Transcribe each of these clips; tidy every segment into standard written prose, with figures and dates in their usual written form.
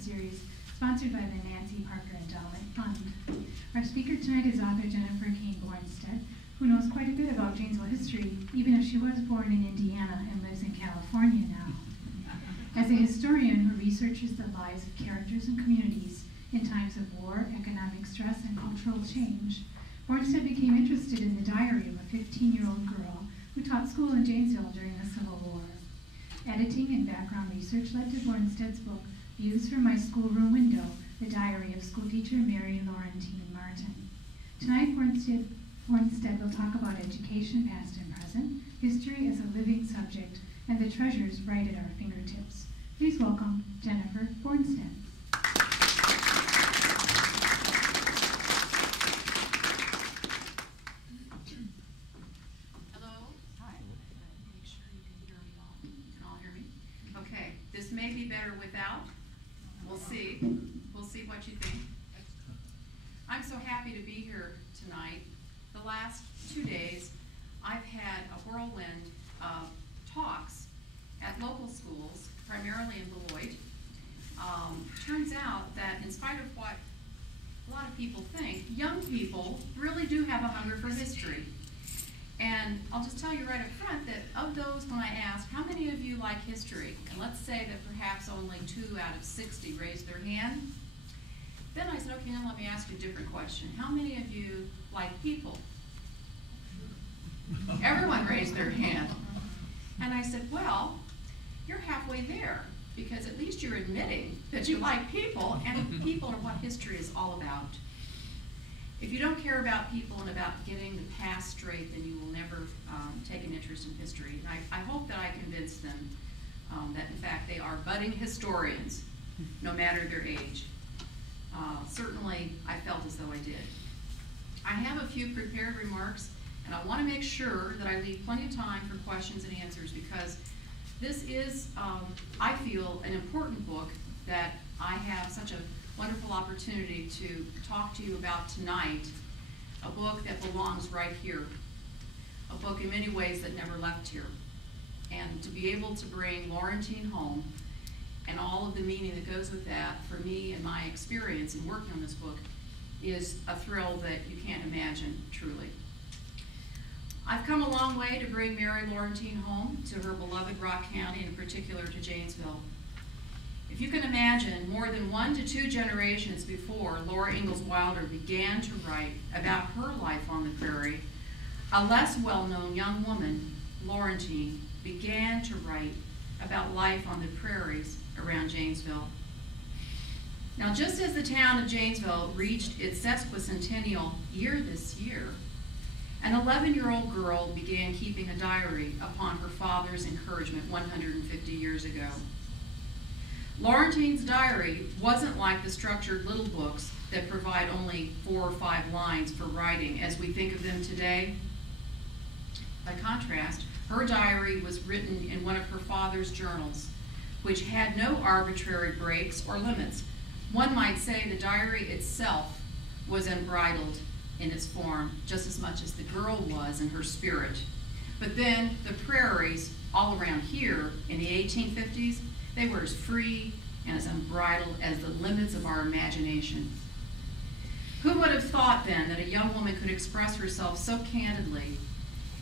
series sponsored by the Nancy Parker Endowment Fund. Our speaker tonight is author Jennifer Cain Bohrnstedt, who knows quite a bit about Janesville history, even if she was born in Indiana and lives in California now. As a historian who researches the lives of characters and communities in times of war, economic stress, and cultural change, Bohrnstedt became interested in the diary of a 15-year-old girl who taught school in Janesville during the Civil War. Editing and background research led to Bohrnstedt's book, Views from My Schoolroom Window, the diary of schoolteacher Mary Laurentine Martin. Tonight, Bohrnstedt will talk about education, past and present, history as a living subject, and the treasures right at our fingertips. Please welcome Jennifer Bohrnstedt. May be better without. We'll see. We'll see what you think. I'm so happy to be here tonight. The last 2 days, I've had a whirlwind of talks at local schools, primarily in Beloit. Turns out that in spite of what a lot of people think, young people really do have a hunger for history. And I'll just tell you right up front that of those, when I asked, how many of you like history? And let's say that perhaps only 2 out of 60 raised their hand. Then I said, okay, now let me ask you a different question. How many of you like people? Everyone raised their hand. And I said, well, you're halfway there, because at least you're admitting that you like people, and people are what history is all about. If you don't care about people and about getting the past straight, then you will never take an interest in history. And I hope that I convinced them that, in fact, they are budding historians, no matter their age. Certainly, I felt as though I did. I have a few prepared remarks, and I want to make sure that I leave plenty of time for questions and answers, because this is, I feel, an important book that I have such a wonderful opportunity to talk to you about tonight, a book that belongs right here, a book in many ways that never left here. And to be able to bring Laurentine home and all of the meaning that goes with that, for me and my experience in working on this book, is a thrill that you can't imagine, truly. I've come a long way to bring Mary Laurentine home to her beloved Rock County, in particular to Janesville. If you can imagine, more than 1 to 2 generations before Laura Ingalls Wilder began to write about her life on the prairie, a less well-known young woman, Laurentine, began to write about life on the prairies around Janesville. Now, just as the town of Janesville reached its sesquicentennial year this year, an 11-year-old girl began keeping a diary upon her father's encouragement 150 years ago. Laurentine's diary wasn't like the structured little books that provide only 4 or 5 lines for writing as we think of them today. By contrast, her diary was written in one of her father's journals, which had no arbitrary breaks or limits. One might say the diary itself was unbridled in its form, just as much as the girl was in her spirit. But then the prairies all around here in the 1850s, they were as free and as unbridled as the limits of our imagination. Who would have thought then that a young woman could express herself so candidly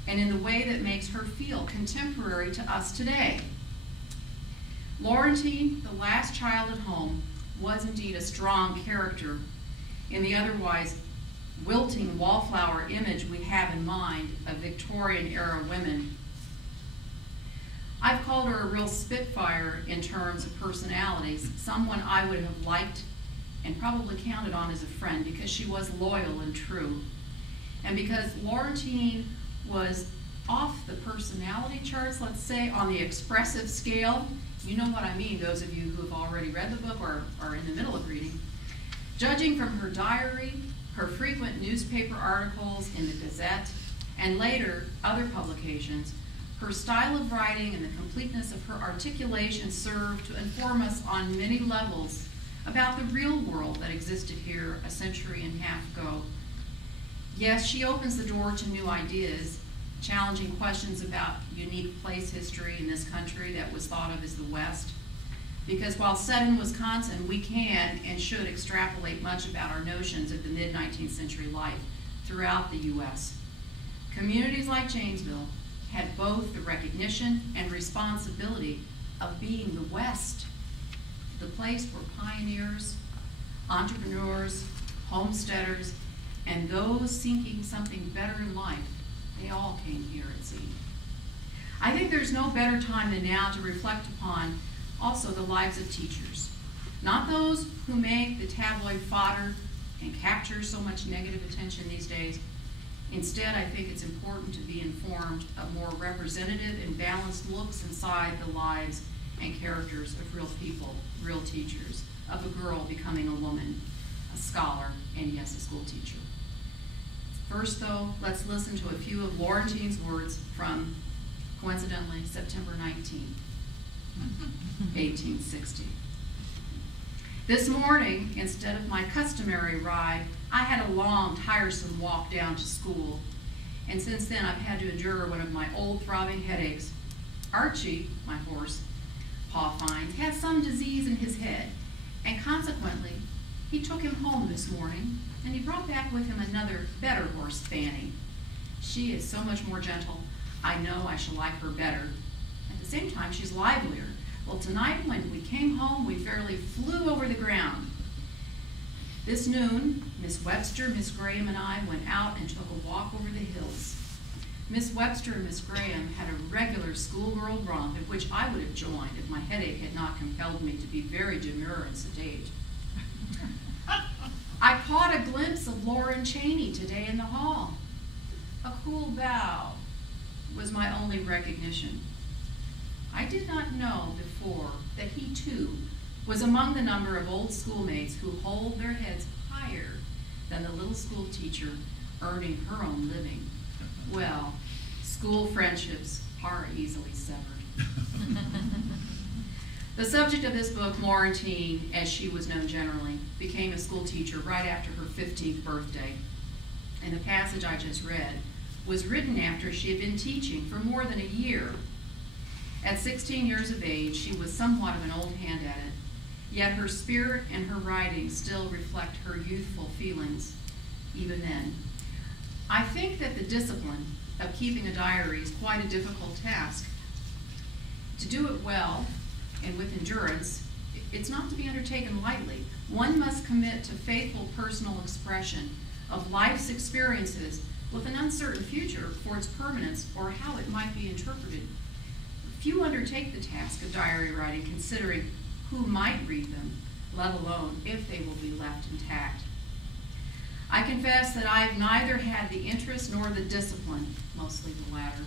and in the way that makes her feel contemporary to us today? Laurentine, the last child at home, was indeed a strong character in the otherwise wilting wallflower image we have in mind of Victorian-era women. I've called her a real spitfire in terms of personalities, someone I would have liked and probably counted on as a friend, because she was loyal and true. And because Laurentine was off the personality charts, let's say, on the expressive scale, you know what I mean, those of you who have already read the book or are in the middle of reading. Judging from her diary, her frequent newspaper articles in the Gazette, and later other publications, her style of writing and the completeness of her articulation served to inform us on many levels about the real world that existed here a century and a half ago. Yes, she opens the door to new ideas, challenging questions about unique place history in this country that was thought of as the West. Because while set in Wisconsin, we can and should extrapolate much about our notions of the mid-19th century life throughout the U.S. Communities like Janesville had both the recognition and responsibility of being the West, the place where pioneers, entrepreneurs, homesteaders, and those seeking something better in life, they all came here, it seemed. I think there's no better time than now to reflect upon also the lives of teachers, not those who make the tabloid fodder and capture so much negative attention these days. Instead, I think it's important to be informed of more representative and balanced looks inside the lives and characters of real people, real teachers, of a girl becoming a woman, a scholar, and yes, a school teacher. First, though, let's listen to a few of Laurentine's words from, coincidentally, September 19, 1860. This morning, instead of my customary ride, I had a long, tiresome walk down to school, and since then I've had to endure one of my old throbbing headaches. Archie, my horse, Pa finds, has some disease in his head, and consequently, he took him home this morning, and he brought back with him another, better horse, Fanny. She is so much more gentle, I know I shall like her better. At the same time, she's livelier. Well, tonight when we came home, we fairly flew over the ground. This noon, Miss Webster, Miss Graham, and I went out and took a walk over the hills. Miss Webster and Miss Graham had a regular schoolgirl romp at which I would have joined if my headache had not compelled me to be very demure and sedate. I caught a glimpse of Lauren Cheney today in the hall. A cool bow was my only recognition. I did not know before that he too was among the number of old schoolmates who hold their heads higher than the little school teacher earning her own living. Well, school friendships are easily severed. The subject of this book, Laurentine, as she was known generally, became a school teacher right after her 15th birthday. And the passage I just read was written after she had been teaching for more than a year. At 16 years of age, she was somewhat of an old hand at it, yet her spirit and her writing still reflect her youthful feelings, even then. I think that the discipline of keeping a diary is quite a difficult task. To do it well and with endurance, it's not to be undertaken lightly. One must commit to faithful personal expression of life's experiences with an uncertain future for its permanence or how it might be interpreted. Few undertake the task of diary writing considering who might read them, let alone if they will be left intact. I confess that I have neither had the interest nor the discipline, mostly the latter,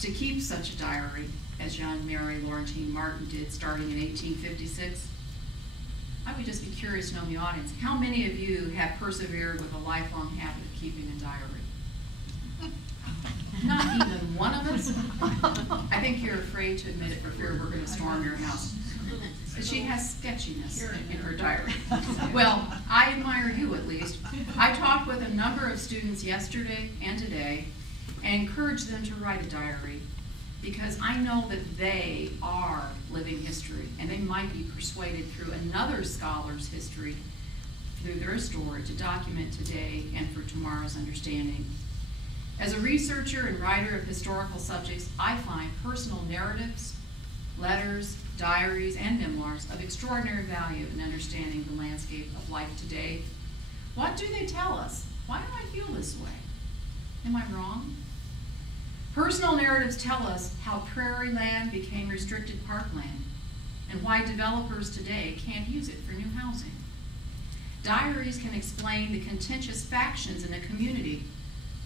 to keep such a diary as young Mary Laurentine Martin did starting in 1856. I would just be curious to know in the audience, how many of you have persevered with a lifelong habit of keeping a diary? Not even one of us? I think you're afraid to admit it for fear we're going to storm your house. She has sketchiness in her diary. Well, I admire you at least. I talked with a number of students yesterday and today and encouraged them to write a diary because I know that they are living history and they might be persuaded through another scholar's history, through their story, to document today and for tomorrow's understanding. As a researcher and writer of historical subjects, I find personal narratives, letters, diaries, and memoirs of extraordinary value in understanding the landscape of life today. What do they tell us? Why do I feel this way? Am I wrong? Personal narratives tell us how prairie land became restricted parkland and why developers today can't use it for new housing. Diaries can explain the contentious factions in a community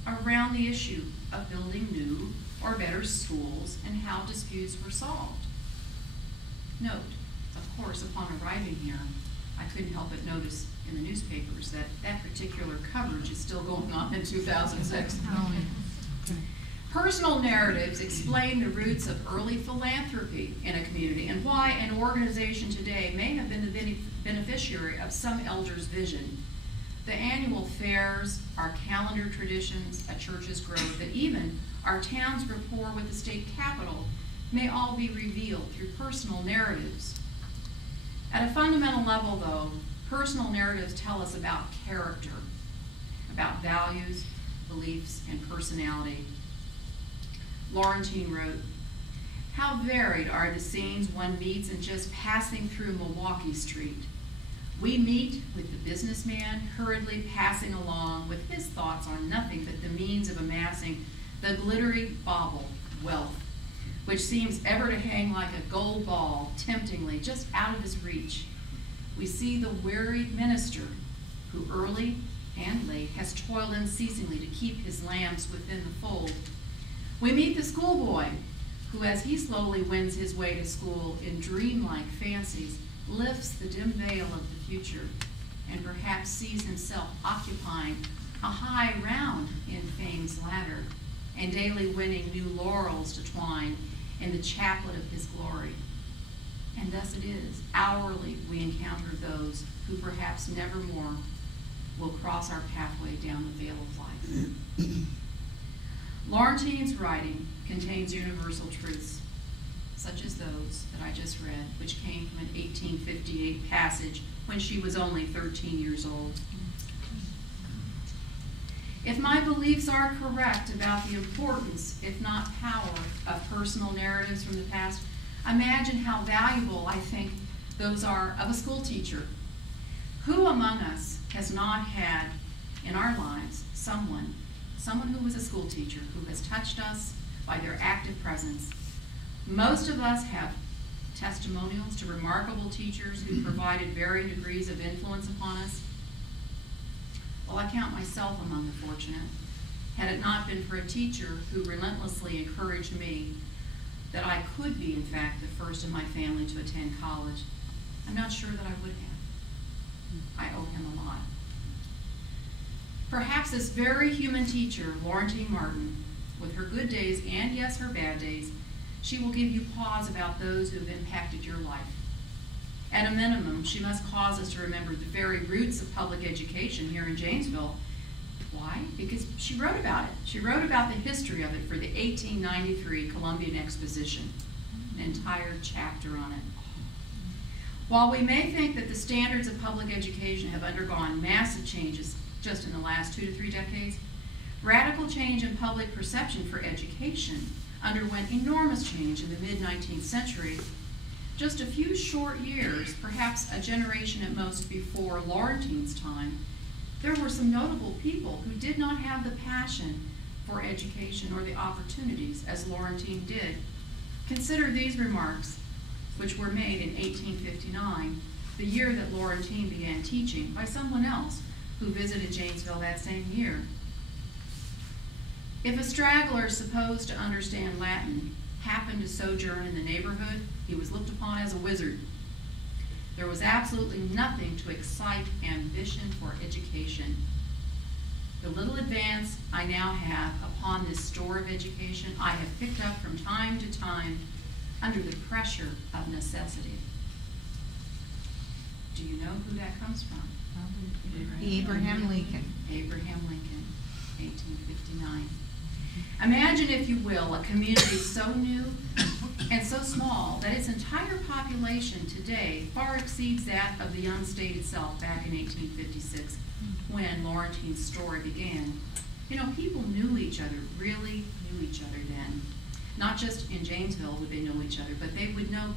around the issue of building new or better schools and how disputes were solved. Note, of course, upon arriving here, I couldn't help but notice in the newspapers that that particular coverage is still going on in 2006. Personal narratives explain the roots of early philanthropy in a community and why an organization today may have been the beneficiary of some elder's vision. The annual fairs, our calendar traditions, a church's growth, and even our town's rapport with the state capitol may all be revealed through personal narratives. At a fundamental level, though, personal narratives tell us about character, about values, beliefs, and personality. Laurentine wrote, "How varied are the scenes one meets in just passing through Milwaukee Street. We meet with the businessman hurriedly passing along with his thoughts on nothing but the means of amassing the glittery bauble, wealth, which seems ever to hang like a gold ball temptingly just out of his reach. We see the wearied minister who early and late has toiled unceasingly to keep his lambs within the fold. We meet the schoolboy who, as he slowly wends his way to school in dreamlike fancies, lifts the dim veil of the future and perhaps sees himself occupying a high round in fame's ladder and daily winning new laurels to twine in the chaplet of his glory. And thus it is, hourly we encounter those who perhaps never more will cross our pathway down the veil of life." Laurentine's writing contains universal truths, such as those that I just read, which came from an 1858 passage when she was only 13 years old. If my beliefs are correct about the importance, if not power, of personal narratives from the past, imagine how valuable I think those are of a school teacher. Who among us has not had in our lives someone who was a school teacher who has touched us by their active presence? Most of us have testimonials to remarkable teachers who provided varying degrees of influence upon us. Well, I count myself among the fortunate. Had it not been for a teacher who relentlessly encouraged me that I could be, in fact, the first in my family to attend college, I'm not sure that I would have. I owe him a lot. Perhaps this very human teacher, Laurentine Martin, with her good days and, yes, her bad days, she will give you pause about those who have impacted your life. At a minimum, she must cause us to remember the very roots of public education here in Janesville. Why? Because she wrote about it. She wrote about the history of it for the 1893 Columbian Exposition, an entire chapter on it. While we may think that the standards of public education have undergone massive changes just in the last 2 to 3 decades, radical change in public perception for education underwent enormous change in the mid-19th century. Just a few short years, perhaps a generation at most before Laurentine's time, there were some notable people who did not have the passion for education or the opportunities as Laurentine did. Consider these remarks, which were made in 1859, the year that Laurentine began teaching, by someone else who visited Janesville that same year. If a straggler supposed to understand Latin happened to sojourn in the neighborhood, he was looked upon as a wizard. There was absolutely nothing to excite ambition for education. The little advance I now have upon this store of education I have picked up from time to time under the pressure of necessity. Do you know who that comes from? Abraham Lincoln. Abraham Lincoln, 1859. Imagine, if you will, a community so new and so small that its entire population today far exceeds that of the unstated South back in 1856 when Laurentine's story began. You know, people knew each other, really knew each other then. Not just in Janesville would they know each other, but they would know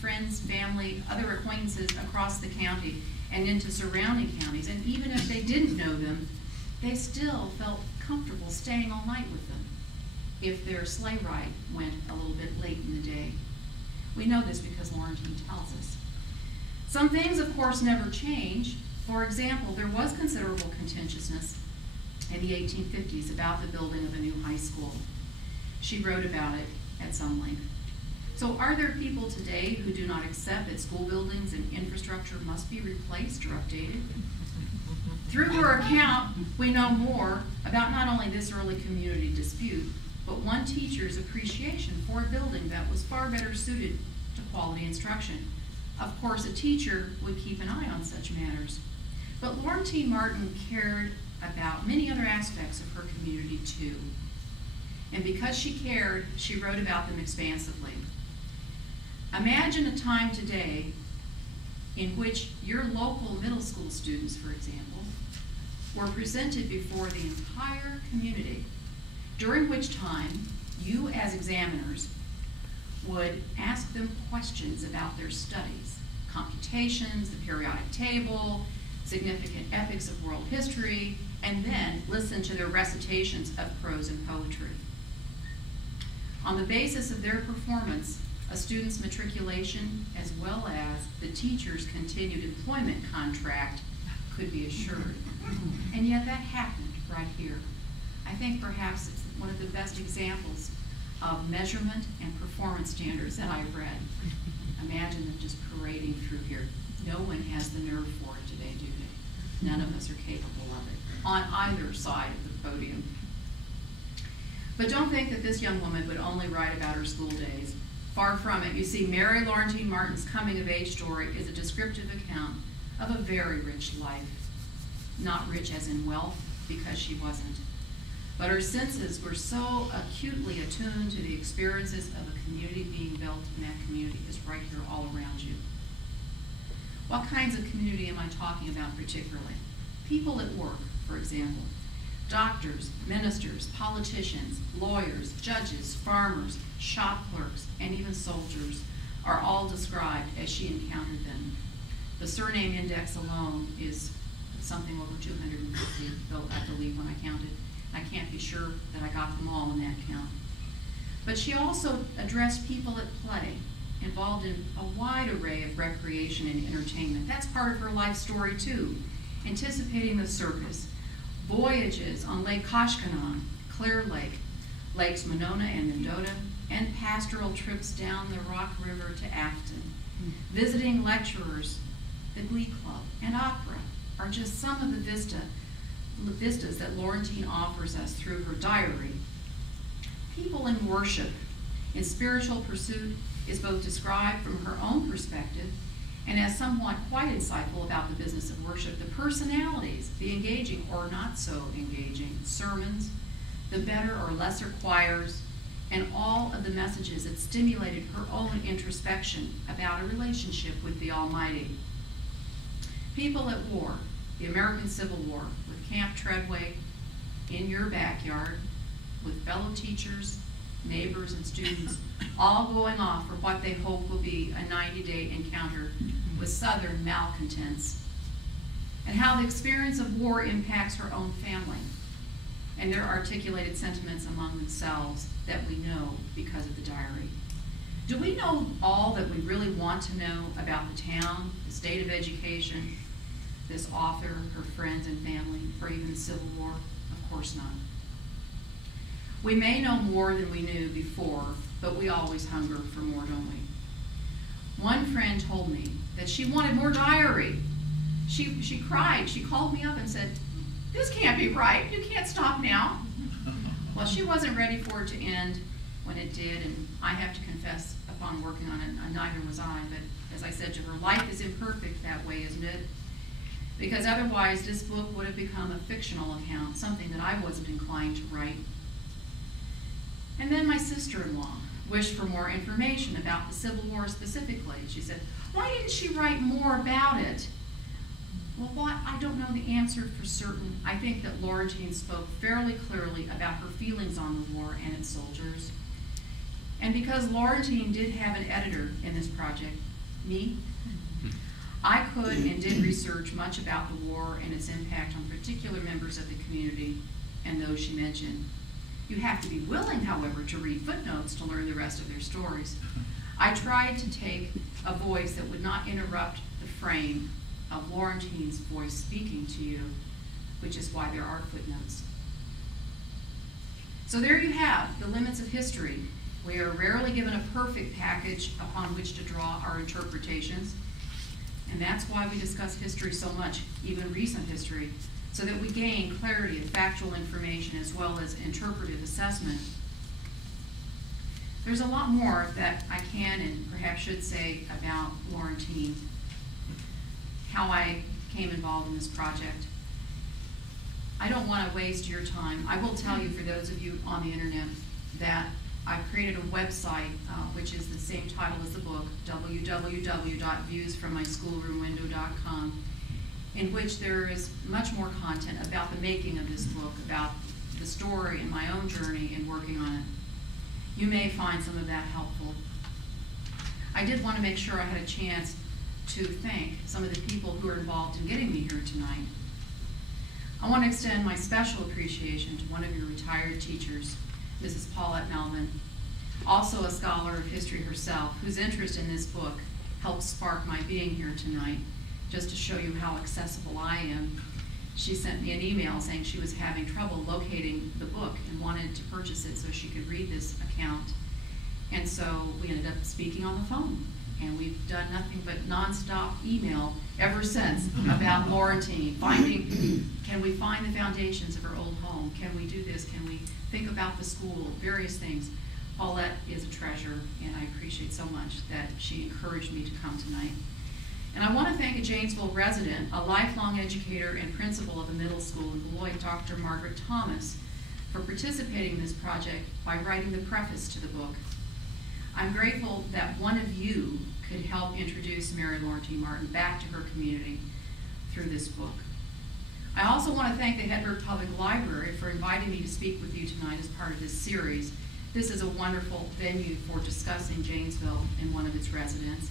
friends, family, other acquaintances across the county and into surrounding counties. And even if they didn't know them, they still felt comfortable staying all night with them if their sleigh ride went a little bit late in the day. We know this because Laurentine tells us. Some things, of course, never change. For example, there was considerable contentiousness in the 1850s about the building of a new high school. She wrote about it at some length. So are there people today who do not accept that school buildings and infrastructure must be replaced or updated? Through her account, we know more about not only this early community dispute, but one teacher's appreciation for a building that was far better suited to quality instruction. Of course, a teacher would keep an eye on such matters. But Laurentine Martin cared about many other aspects of her community too. And because she cared, she wrote about them expansively. Imagine a time today in which your local middle school students, for example, were presented before the entire community, during which time you as examiners would ask them questions about their studies, computations, the periodic table, significant epics of world history, and then listen to their recitations of prose and poetry. On the basis of their performance, a student's matriculation, as well as the teacher's continued employment contract, could be assured. And yet that happened right here. I think perhaps it's one of the best examples of measurement and performance standards that I've read. Imagine them just parading through here. No one has the nerve for it today, do they? None of us are capable of it, on either side of the podium. But don't think that this young woman would only write about her school days. Far from it. You see, Mary Laurentine Martin's coming-of-age story is a descriptive account of a very rich life. Not rich as in wealth, because she wasn't. But her senses were so acutely attuned to the experiences of a community being built, and that community is right here all around you. What kinds of community am I talking about particularly? People at work, for example. Doctors, ministers, politicians, lawyers, judges, farmers, shop clerks, and even soldiers are all described as she encountered them. The surname index alone is something over 250, though I believe when I counted. I can't be sure that I got them all in that count. But she also addressed people at play, involved in a wide array of recreation and entertainment. That's part of her life story too, anticipating the circus, voyages on Lake Koshkonong, Clear Lake, Lakes Monona and Mendota, and pastoral trips down the Rock River to Afton. Visiting lecturers, the Glee Club, and opera are just some of the vistas that Laurentine offers us through her diary. People in worship, in spiritual pursuit, is both described from her own perspective and as somewhat quite insightful about the business of worship, the personalities, the engaging or not so engaging sermons, the better or lesser choirs, and all of the messages that stimulated her own introspection about a relationship with the Almighty. People at war, the American Civil War, with Camp Treadway in your backyard, with fellow teachers, neighbors, and students, all going off for what they hope will be a 90-day encounter with Southern malcontents, and how the experience of war impacts her own family, and their articulated sentiments among themselves that we know because of the diary. Do we know all that we really want to know about the town, the state of education, this author, her friends and family, or even the Civil War? Of course not. We may know more than we knew before, but we always hunger for more, don't we? One friend told me that she wanted more diary. She cried. She called me up and said, "This can't be right. You can't stop now." Well, she wasn't ready for it to end when it did, and I have to confess, upon working on it, neither was I. But as I said to her, life is imperfect that way, isn't it? Because otherwise this book would have become a fictional account, something that I wasn't inclined to write. And then my sister-in-law wished for more information about the Civil War specifically. She said, "Why didn't she write more about it?" Well, I don't know the answer for certain. I think that Laurentine spoke fairly clearly about her feelings on the war and its soldiers. And because Laurentine did have an editor in this project, me, I could and did research much about the war and its impact on particular members of the community and those she mentioned. You have to be willing, however, to read footnotes to learn the rest of their stories. I tried to take a voice that would not interrupt the frame of Laurentine's voice speaking to you, which is why there are footnotes. So there you have the limits of history. We are rarely given a perfect package upon which to draw our interpretations, and that's why we discuss history so much, even recent history, so that we gain clarity of factual information as well as interpretive assessment. There's a lot more that I can and perhaps should say about Laurentine, how I became involved in this project. I don't want to waste your time. I will tell you, for those of you on the internet, that I've created a website, which is the same title as the book, www.viewsfrommyschoolroomwindow.com, in which there is much more content about the making of this book, about the story and my own journey in working on it. You may find some of that helpful. I did want to make sure I had a chance to thank some of the people who are involved in getting me here tonight. I want to extend my special appreciation to one of your retired teachers, Mrs. Paulette Melvin, also a scholar of history herself, whose interest in this book helped spark my being here tonight. Just to show you how accessible I am, she sent me an email saying she was having trouble locating the book and wanted to purchase it so she could read this account. And so we ended up speaking on the phone. And we've done nothing but nonstop email ever since about Laurentine, can we find the foundations of her old home? Can we do this? Can we think about the school? Various things. Paulette is a treasure, and I appreciate so much that she encouraged me to come tonight. And I want to thank a Janesville resident, a lifelong educator and principal of a middle school in Beloit, Dr. Margaret Thomas, for participating in this project by writing the preface to the book. I'm grateful that one of you could help introduce Mary Laurentine Martin back to her community through this book. I also want to thank the Hedberg Public Library for inviting me to speak with you tonight as part of this series. This is a wonderful venue for discussing Janesville and one of its residents.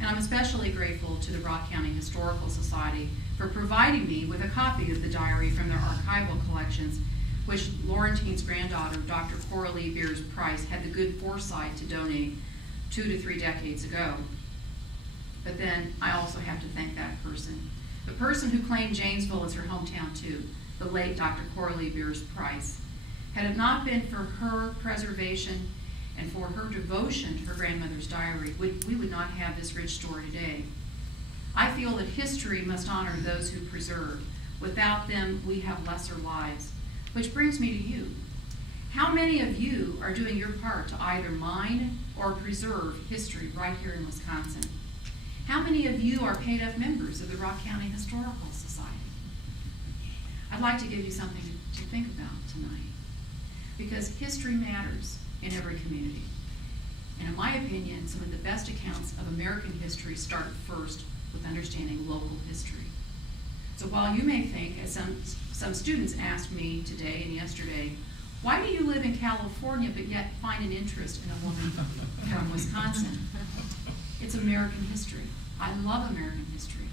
And I'm especially grateful to the Rock County Historical Society for providing me with a copy of the diary from their archival collections, which Laurentine's granddaughter, Dr. Coralie Beers Price, had the good foresight to donate 2 to 3 decades ago. But then I also have to thank that person, the person who claimed Janesville as her hometown too, the late Dr. Coralie Beers Price. Had it not been for her preservation and for her devotion to her grandmother's diary, we would not have this rich story today. I feel that history must honor those who preserve. Without them, we have lesser lives. Which brings me to you. How many of you are doing your part to either mine or preserve history right here in Wisconsin? How many of you are paid up members of the Rock County Historical Society? I'd like to give you something to think about tonight, because history matters in every community. And in my opinion, some of the best accounts of American history start first with understanding local history. So while you may think, as some students asked me today and yesterday, why do you live in California but yet find an interest in a woman from Wisconsin? It's American history. I love American history.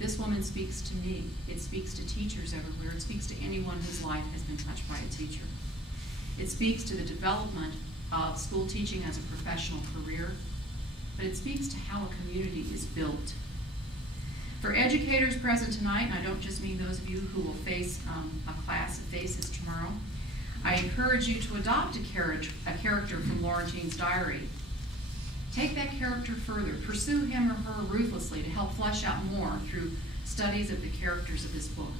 This woman speaks to me. It speaks to teachers everywhere. It speaks to anyone whose life has been touched by a teacher. It speaks to the development of school teaching as a professional career, but it speaks to how a community is built. For educators present tonight, and I don't just mean those of you who will face a class of faces tomorrow, I encourage you to adopt a character from Laurentine's diary. Take that character further. Pursue him or her ruthlessly to help flesh out more through studies of the characters of this book.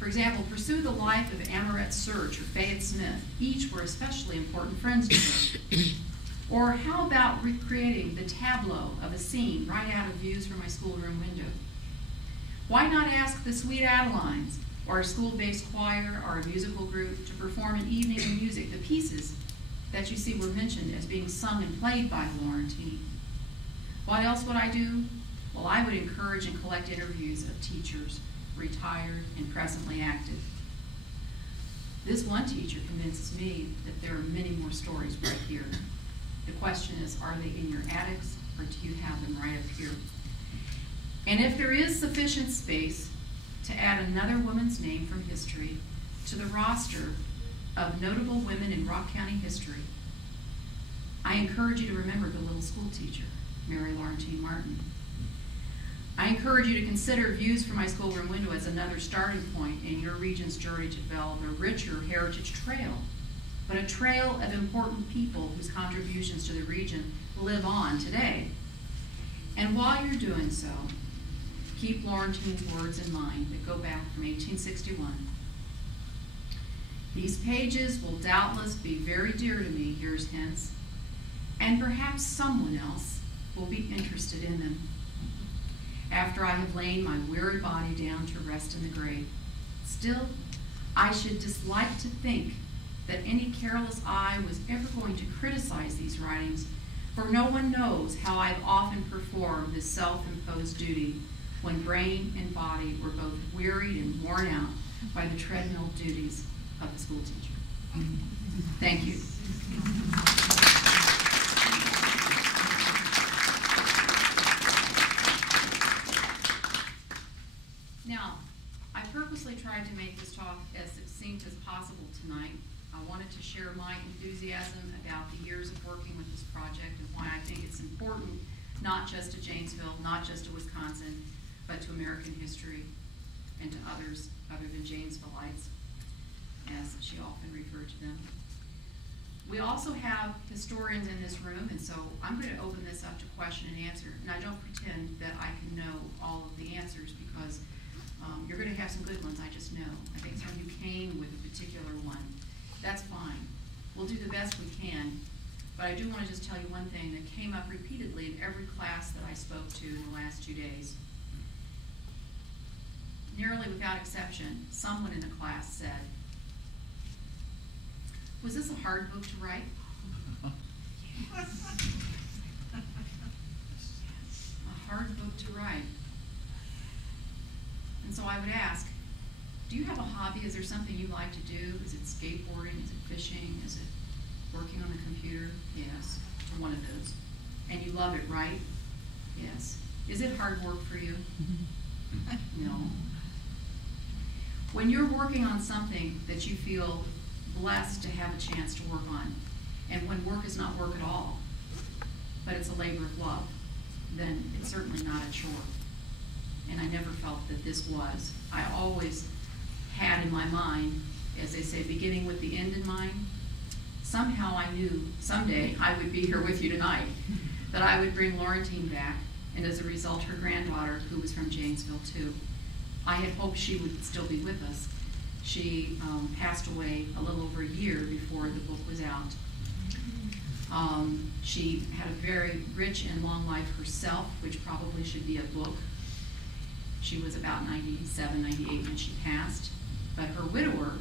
For example, pursue the life of Amarette Search or Fayette Smith. Each were especially important friends to her. Or how about recreating the tableau of a scene right out of Views from My Schoolroom Window? Why not ask the Sweet Adelines, or a school-based choir, or a musical group to perform an evening of music, the pieces that you see were mentioned as being sung and played by Laurentine? What else would I do? Well, I would encourage and collect interviews of teachers, retired and presently active. This one teacher convinces me that there are many more stories right here. The question is, are they in your attics, or do you have them right up here? And if there is sufficient space to add another woman's name from history to the roster of notable women in Rock County history, I encourage you to remember the little school teacher, Mary Laurentine Martin. I encourage you to consider Views from My Schoolroom Window as another starting point in your region's journey to develop a richer heritage trail, but a trail of important people whose contributions to the region live on today. And while you're doing so, keep Laurentine's words in mind that go back from 1861. These pages will doubtless be very dear to me years hence, and perhaps someone else will be interested in them after I have lain my weary body down to rest in the grave. Still, I should dislike to think that any careless eye was ever going to criticize these writings, for no one knows how I've often performed this self-imposed duty when brain and body were both wearied and worn out by the treadmill duties of the school teacher. Thank you. Now, I purposely tried to make this talk as succinct as possible tonight. I wanted to share my enthusiasm about the years of working with this project and why I think it's important, not just to Janesville, not just to Wisconsin, but to American history and to others other than Janesvilleites, as she often referred to them. We also have historians in this room, and so I'm going to open this up to question and answer. And I don't pretend that I can know all of the answers, because you're going to have some good ones, I just know. I think some of you came with a particular one. That's fine. We'll do the best we can. But I do want to just tell you one thing that came up repeatedly in every class that I spoke to in the last 2 days. Nearly without exception, someone in the class said, "Was this a hard book to write?" A hard book to write. And so I would ask, do you have a hobby? Is there something you like to do? Is it skateboarding? Is it fishing? Is it working on the computer? Yes, or one of those. And you love it, right? Yes. Is it hard work for you? No. When you're working on something that you feel blessed to have a chance to work on, and when work is not work at all, but it's a labor of love, then it's certainly not a chore. And I never felt that this was. I always had in my mind, as they say, beginning with the end in mind. Somehow I knew someday I would be here with you tonight, that I would bring Laurentine back, and as a result, her granddaughter, who was from Janesville too. I had hoped she would still be with us. She passed away a little over a year before the book was out. She had a very rich and long life herself, which probably should be a book. She was about 97, 98 when she passed, but her widower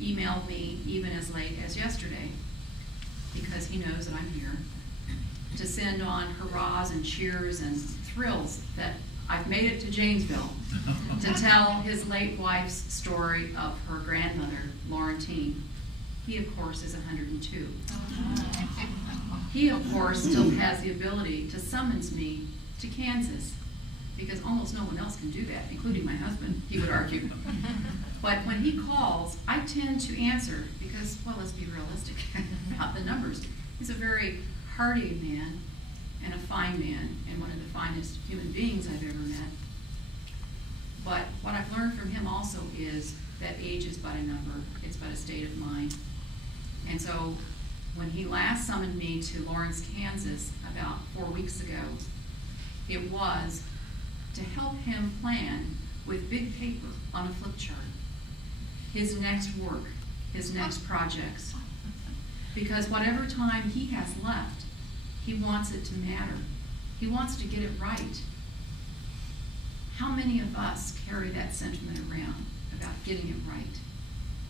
emailed me even as late as yesterday, because he knows that I'm here, to send on hurrahs and cheers and thrills that I've made it to Janesville to tell his late wife's story of her grandmother, Laurentine. He, of course, is 102. He, of course, still has the ability to summons me to Kansas, because almost no one else can do that, including my husband, he would argue. But when he calls, I tend to answer, because, well, let's be realistic about the numbers. He's a very hearty man and a fine man, and one of the finest human beings I've ever met. But what I've learned from him also is that age is but a number, it's but a state of mind. And so when he last summoned me to Lawrence, Kansas about 4 weeks ago, it was to help him plan with big paper on a flip chart his next work, his next projects. Because whatever time he has left, he wants it to matter. He wants to get it right. How many of us carry that sentiment around about getting it right,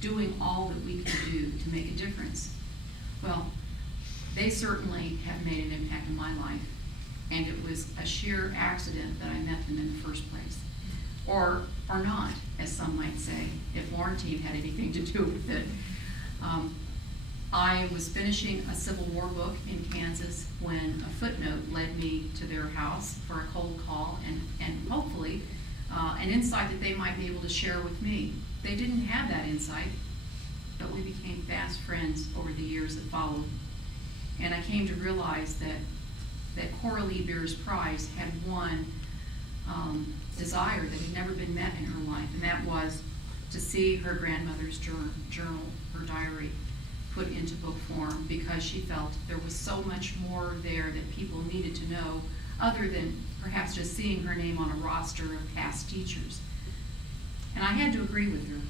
doing all that we can do to make a difference? Well, they certainly have made an impact in my life, and it was a sheer accident that I met them in the first place. Or not, as some might say, if Laurentine had anything to do with it. I was finishing a Civil War book in Kansas when a footnote led me to their house for a cold call and hopefully an insight that they might be able to share with me. They didn't have that insight, but we became fast friends over the years that followed. And I came to realize that Coralie Beer's Prize had one desire that had never been met in her life, and that was to see her grandmother's journal, her diary, put into book form, because she felt there was so much more there that people needed to know, other than perhaps just seeing her name on a roster of past teachers. And I had to agree with her.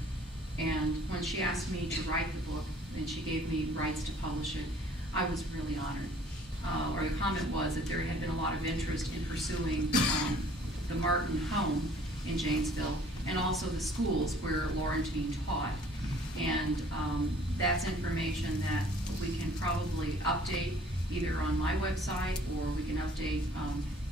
And when she asked me to write the book, and she gave me rights to publish it, I was really honored. Or the comment was that there had been a lot of interest in pursuing the Martin home in Janesville, and also the schools where Laurentine taught. And that's information that we can probably update either on my website, or we can update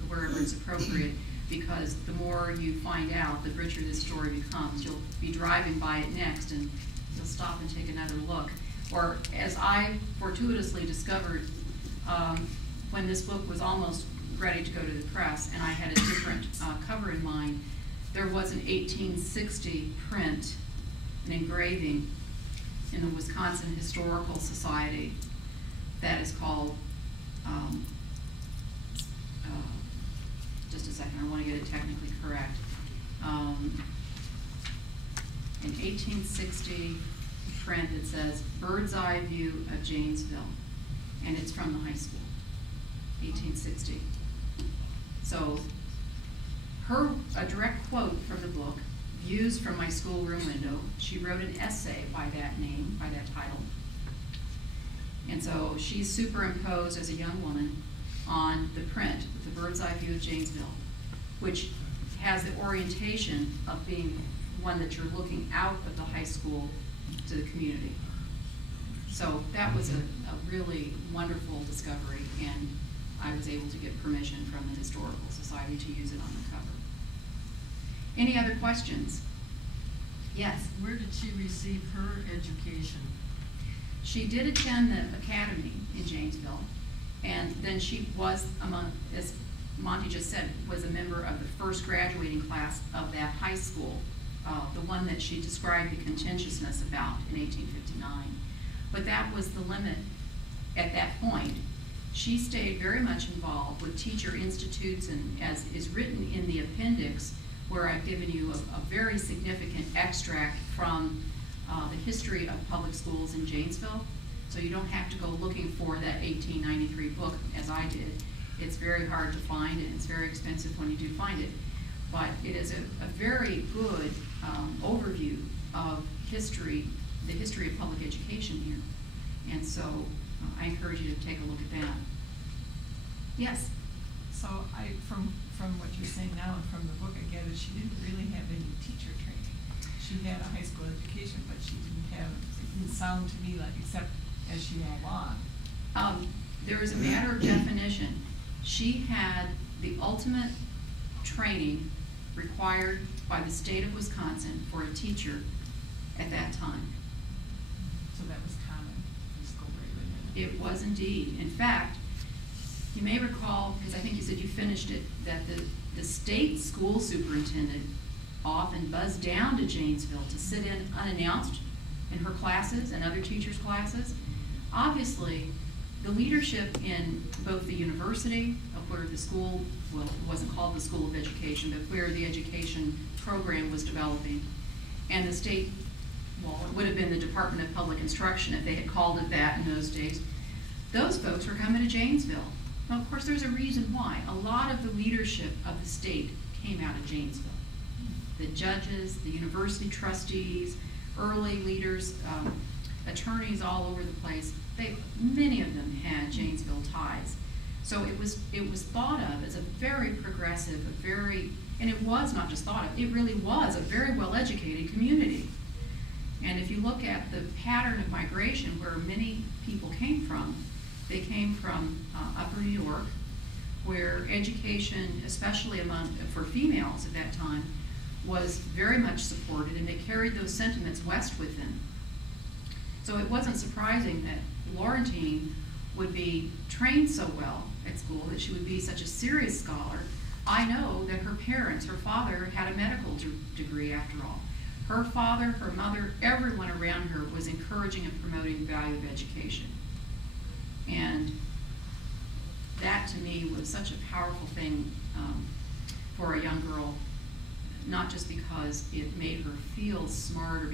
wherever it's appropriate, because the more you find out, the richer this story becomes. You'll be driving by it next and you'll stop and take another look. Or as I fortuitously discovered when this book was almost ready to go to the press and I had a different cover in mind, there was an 1860 print, an engraving in the Wisconsin Historical Society that is called, just a second, I want to get it technically correct. An 1860 print that says Bird's Eye View of Janesville, and it's from the high school, 1860. So a direct quote from the book, views from my schoolroom window. She wrote an essay by that name, by that title. And so she's superimposed as a young woman on the print, the Bird's Eye View of Janesville, which has the orientation of being one that you're looking out of the high school to the community. So that was a really wonderful discovery, and I was able to get permission from the Historical Society to use it on the cover. Any other questions? Yes? Where did she receive her education? She did attend the academy in Janesville, and then she was among, as Monty just said, was a member of the first graduating class of that high school, the one that she described the contentiousness about in 1859. But that was the limit at that point. She stayed very much involved with teacher institutes, and as is written in the appendix, where I've given you a very significant extract from the history of public schools in Janesville. So you don't have to go looking for that 1893 book, as I did. It's very hard to find, and it's very expensive when you do find it. But it is a very good overview of history, the history of public education here. And so I encourage you to take a look at that. Yes? So from what you're saying now and from the book, I gather she didn't really have any teacher training. She had a high school education, but she didn't have, it didn't sound to me like, except as she went along. There is a matter of definition. She had the ultimate training required by the state of Wisconsin for a teacher at that time. So that was common in school grade. It was indeed. In fact, you may recall, because I think you said you finished it, that the state school superintendent often buzzed down to Janesville to sit in unannounced in her classes and other teachers' classes. Obviously, the leadership in both the university, of where the school, well, it wasn't called the School of Education, but where the education program was developing, and the state, well, it would have been the Department of Public Instruction if they had called it that in those days, those folks were coming to Janesville. Well, of course, there's a reason why. A lot of the leadership of the state came out of Janesville. The judges, the university trustees, early leaders, attorneys all over the place, many of them had Janesville ties. So it was thought of as a very progressive, and it was not just thought of, it really was a very well-educated community. And if you look at the pattern of migration where many people came from, they came from Upper New York, where education, especially for females at that time, was very much supported, and they carried those sentiments west with them. So it wasn't surprising that Laurentine would be trained so well at school, that she would be such a serious scholar. I know that her parents, her father had a medical degree after all. Her father, her mother, everyone around her was encouraging and promoting the value of education. And that to me was such a powerful thing for a young girl, not just because it made her feel smart,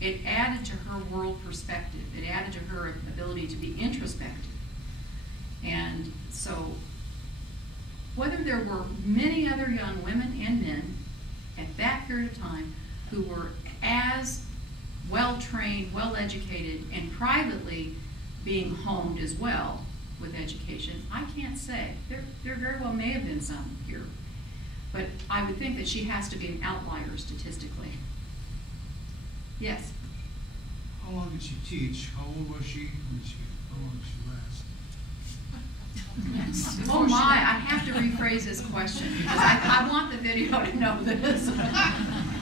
it added to her world perspective. It added to her ability to be introspective. And so whether there were many other young women and men at that period of time who were as well-trained, well-educated, and privately being honed as well with education, I can't say. There very well may have been some here. But I would think that she has to be an outlier statistically. Yes. How long did she teach? How old was she? How long did she last? Oh my, I have to rephrase this question because I want the video to know this.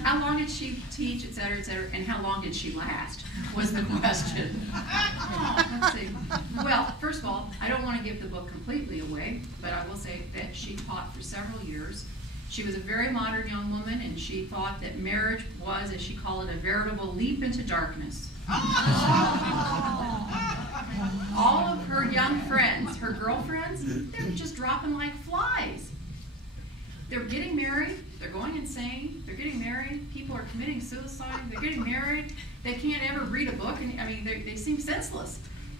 How long did she teach, et cetera, and how long did she last was the question. Oh, let's see. Well, first of all, I don't want to give the book completely away, but I will say that she taught for several years. She was a very modern young woman, and she thought that marriage was, as she called it, a veritable leap into darkness. All of her young friends, her girlfriends, they're just dropping like flies. They're getting married, they're going insane, they're getting married, people are committing suicide, they're getting married, they can't ever read a book, and I mean, they seem senseless.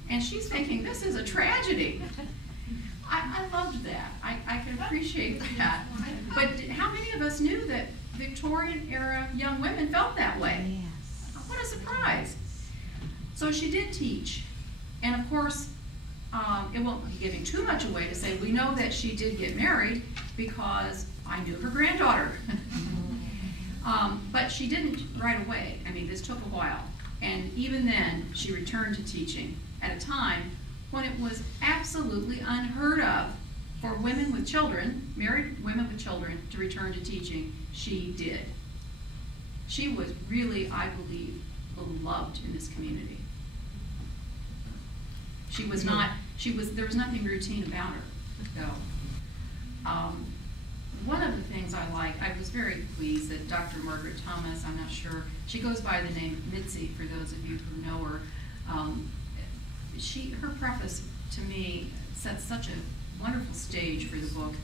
And she's thinking, this is a tragedy. I loved that. I can appreciate that. But how many of us knew that Victorian era young women felt that way? Yes. What a surprise. So she did teach. And of course, it won't be giving too much away to say we know that she did get married because I knew her granddaughter. But she didn't right away. I mean, this took a while. And even then, she returned to teaching at a time when it was absolutely unheard of for women with children, married women with children, to return to teaching. She did. She was really, I believe, beloved in this community. She was not, there was nothing routine about her, though. One of the things I like, I was very pleased that Dr. Margaret Thomas, I'm not sure, she goes by the name Mitzi for those of you who know her. Her preface to me sets such a wonderful stage for the book.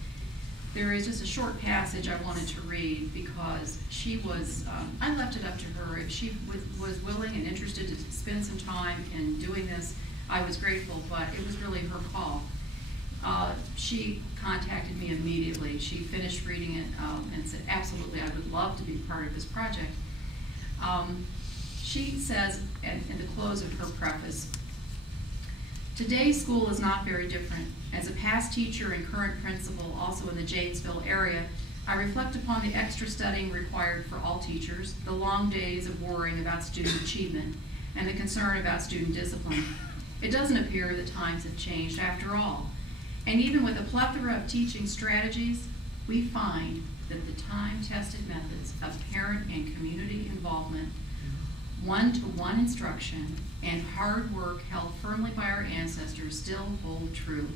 There is just a short passage I wanted to read because she was, I left it up to her. If she was willing and interested to spend some time in doing this, I was grateful, but it was really her call. She contacted me immediately. She finished reading it and said, absolutely, I would love to be part of this project. She says, in the close of her preface, today's school is not very different. As a past teacher and current principal, also in the Janesville area, I reflect upon the extra studying required for all teachers, the long days of worrying about student achievement, and the concern about student discipline. It doesn't appear that times have changed after all. And even with a plethora of teaching strategies, we find that the time-tested methods of parent and community involvement, one-to-one instruction, and hard work held firmly by our ancestors still hold true.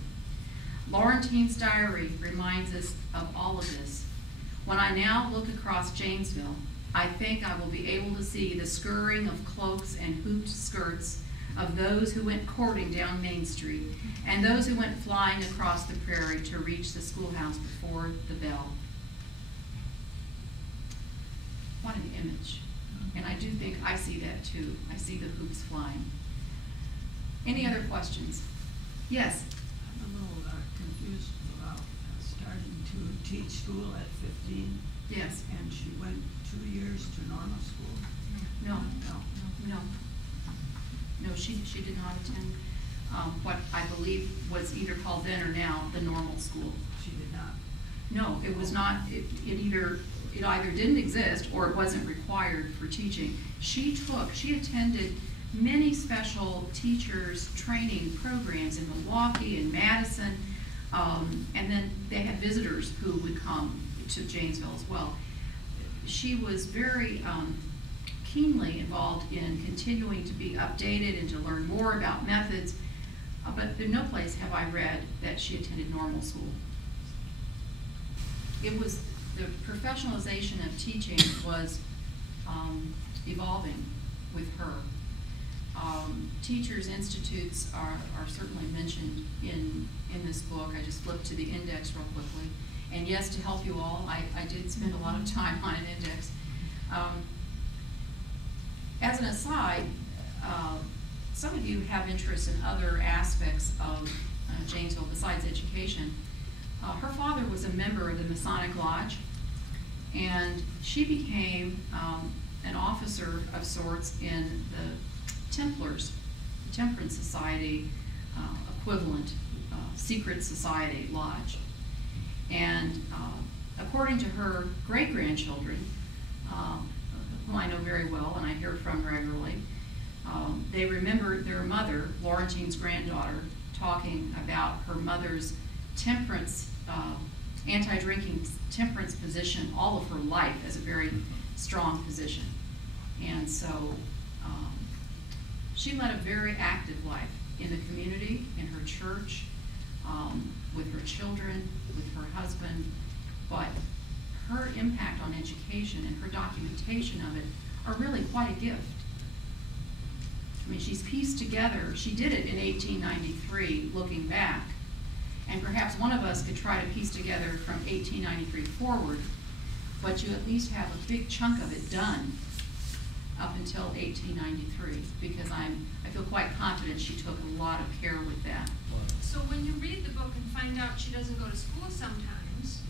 Laurentine's diary reminds us of all of this. When I now look across Janesville, I think I will be able to see the scurrying of cloaks and hooped skirts of those who went courting down Main Street and those who went flying across the prairie to reach the schoolhouse before the bell. What an image. And I do think I see that too. I see the hoops flying. Any other questions? Yes? I'm a little confused about starting to teach school at 15. Yes. And she went 2 years to normal school. No. No, she did not attend what I believe was either called then or now the normal school. She did not? No, it was not. It either didn't exist or it wasn't required for teaching. She attended many special teachers training programs in Milwaukee and Madison, and then they had visitors who would come to Janesville as well. She was very keenly involved in continuing to be updated and to learn more about methods, but in no place have I read that she attended normal school. It was the professionalization of teaching was evolving with her. Teachers' institutes are certainly mentioned in this book. I just flipped to the index real quickly. And yes, to help you all, I did spend a lot of time on an index. As an aside, some of you have interest in other aspects of Janesville besides education. Her father was a member of the Masonic Lodge, and she became an officer of sorts in the Templars, the Temperance Society equivalent, secret society lodge. And according to her great-grandchildren, whom I know very well and I hear from regularly, they remember their mother, Laurentine's granddaughter, talking about her mother's temperance, anti-drinking temperance position all of her life as a very strong position. And so she led a very active life in the community, in her church, with her children, with her husband, but her impact on education and her documentation of it are really quite a gift. I mean, she's pieced together, she did it in 1893, looking back, and perhaps one of us could try to piece together from 1893 forward, but you at least have a big chunk of it done up until 1893, because I feel quite confident she took a lot of care with that. So when you read the book and find out she doesn't go to school sometimes,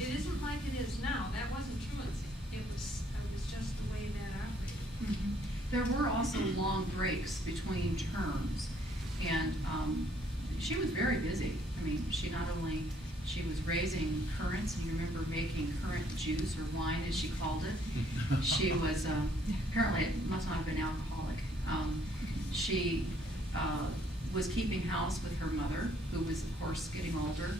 it isn't like it is now. That wasn't true. It was just the way that operated. Mm-hmm. There were also long breaks between terms, and she was very busy. I mean, she was raising currants, and you remember making currant juice or wine, as she called it. She was, apparently it must not have been alcoholic. She was keeping house with her mother, who was, of course, getting older.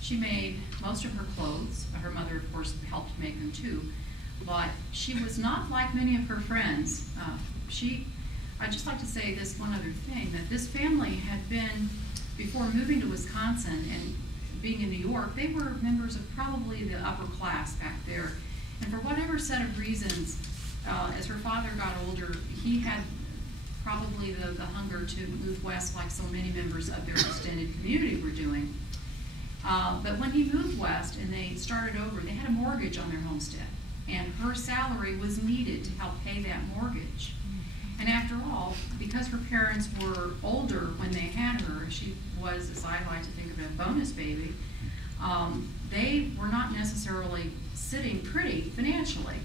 She made most of her clothes. Her mother, of course, helped make them too. But she was not like many of her friends. I'd just like to say this one other thing, that this family had been, before moving to Wisconsin and being in New York, they were members of probably the upper class back there. And for whatever set of reasons, as her father got older, he had probably the hunger to move west like so many members of their extended community were doing. But when he moved west and they started over, they had a mortgage on their homestead, and her salary was needed to help pay that mortgage. And after all, because her parents were older when they had her, she was, as I like to think of it, a bonus baby, they were not necessarily sitting pretty financially.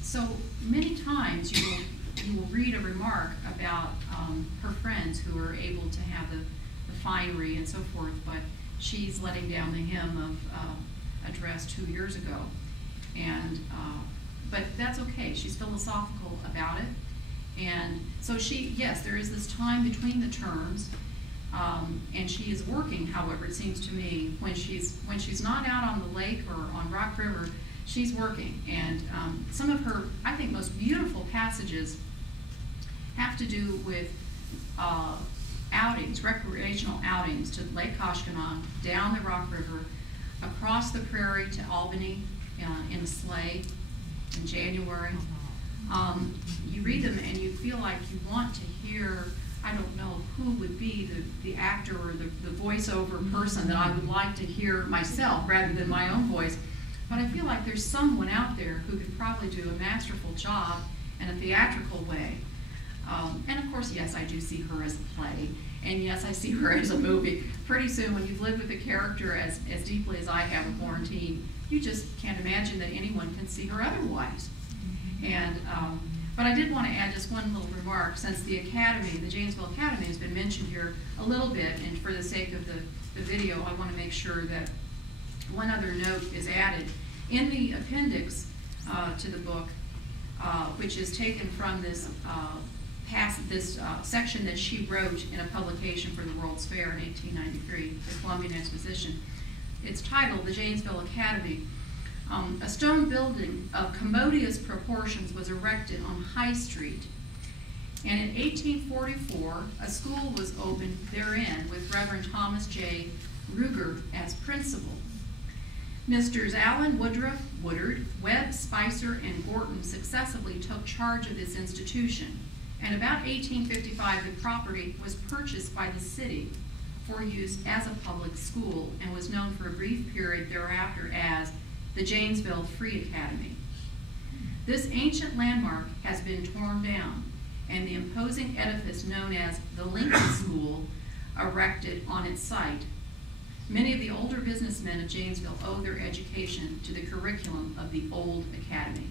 So many times you will read a remark about her friends who are able to have the finery and so forth, but she's letting down the hem of a dress 2 years ago. And but that's okay. She's philosophical about it. And so yes, there is this time between the terms, and she is working, however, it seems to me, when she's not out on the lake or on Rock River, she's working. And some of her, I think, most beautiful passages have to do with outings, recreational outings to Lake Koshkonong, down the Rock River, across the prairie to Albany in a sleigh in January. You read them and you feel like you want to hear, I don't know who would be the actor or the voiceover person that I would like to hear myself rather than my own voice. But I feel like there's someone out there who could probably do a masterful job in a theatrical way. And of course, yes, I do see her as a play, and yes, I see her as a movie. Pretty soon, when you've lived with a character as deeply as I have with Laurentine, you just can't imagine that anyone can see her otherwise. And but I did want to add just one little remark, since the Academy, the Janesville Academy, has been mentioned here a little bit, and for the sake of the video, I want to make sure that one other note is added. In the appendix to the book, which is taken from this section that she wrote in a publication for the World's Fair in 1893, the Columbian Exposition. It's titled The Janesville Academy. A stone building of commodious proportions was erected on High Street, and in 1844 a school was opened therein with Reverend Thomas J. Ruger as principal. Messrs. Allen, Woodruff, Woodard, Webb, Spicer, and Gorton successively took charge of this institution, and about 1855 the property was purchased by the city for use as a public school and was known for a brief period thereafter as the Janesville Free Academy. This ancient landmark has been torn down, and the imposing edifice known as the Lincoln School erected on its site. Many of the older businessmen of Janesville owe their education to the curriculum of the old academy.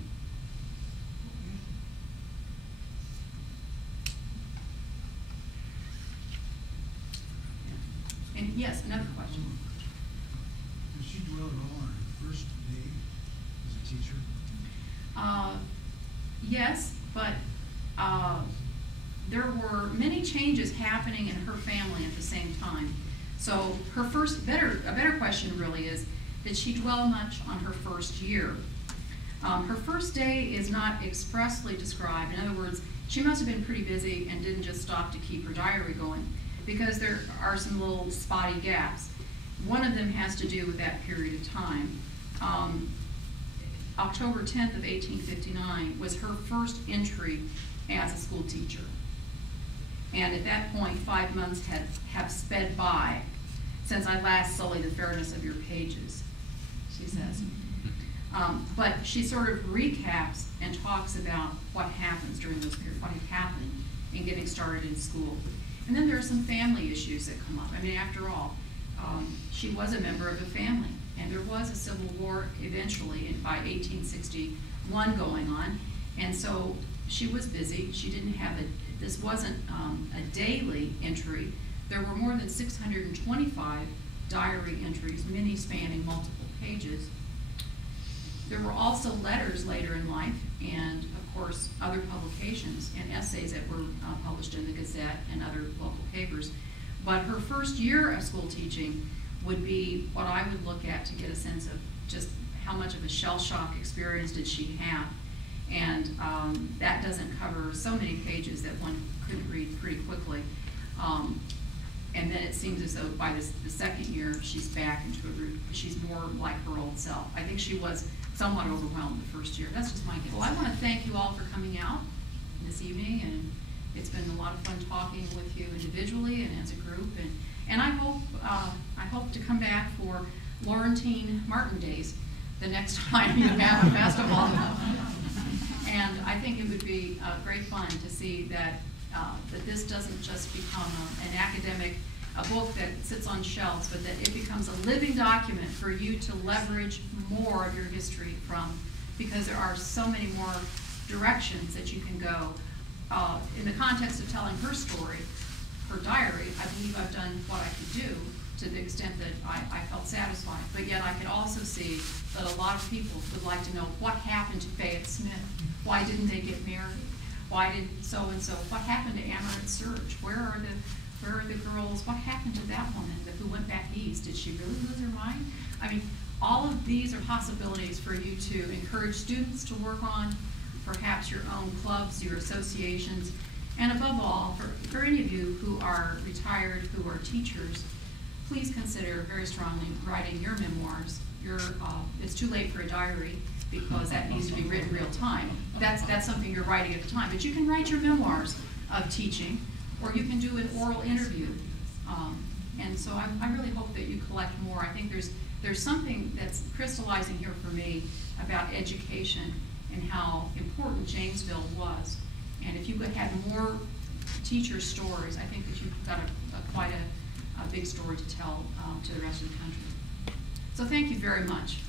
And yes, another question. Did she dwell at all on her first day as a teacher? Yes, but there were many changes happening in her family at the same time. So her a better question really is, did she dwell much on her first year? Her first day is not expressly described. In other words, she must have been pretty busy and didn't just stop to keep her diary going, because there are some little spotty gaps. One of them has to do with that period of time. October 10th of 1859 was her first entry as a school teacher. And at that point, 5 months have sped by since I last sullied the fairness of your pages, she says. But she sort of recaps and talks about what happens during those periods, what had happened in getting started in school. And then there are some family issues that come up. I mean, after all, she was a member of a family, and there was a civil war eventually by 1861 going on, and so she was busy. She didn't have this wasn't a daily entry. There were more than 625 diary entries, many spanning multiple pages. There were also letters later in life, and of course other publications and essays that were published in the Gazette and other local papers. But her first year of school teaching would be what I would look at to get a sense of just how much of a shell shock experience did she have. And that doesn't cover so many pages that one could read pretty quickly. And then it seems as though by the second year, she's back into a route. She's more like her old self. I think she was somewhat overwhelmed the first year. That's just my guess. Well, I want to thank you all for coming out this evening, and it's been a lot of fun talking with you individually and as a group. And I hope to come back for Laurentine Martin Days the next time you have a festival. And I think it would be great fun to see that that this doesn't just become an academic, a book that sits on shelves, but that it becomes a living document for you to leverage more of your history from, because there are so many more directions that you can go. In the context of telling her story, her diary, I believe I've done what I could do to the extent that I felt satisfied. But yet I could also see that a lot of people would like to know what happened to Fayette Smith. Why didn't they get married? Why did so-and-so? What happened to Amaret Surge? Where are the girls? What happened to that woman who went back east? Did she really lose her mind? I mean, all of these are possibilities for you to encourage students to work on, perhaps your own clubs, your associations, and above all, for any of you who are retired, who are teachers, please consider very strongly writing your memoirs. It's too late for a diary, because that needs to be written real time. That's something you're writing at the time. But you can write your memoirs of teaching, or you can do an oral interview. And so I really hope that you collect more. I think there's something that's crystallizing here for me about education and how important Janesville was. And if you could have more teacher stories, I think that you've got quite a big story to tell to the rest of the country. So thank you very much.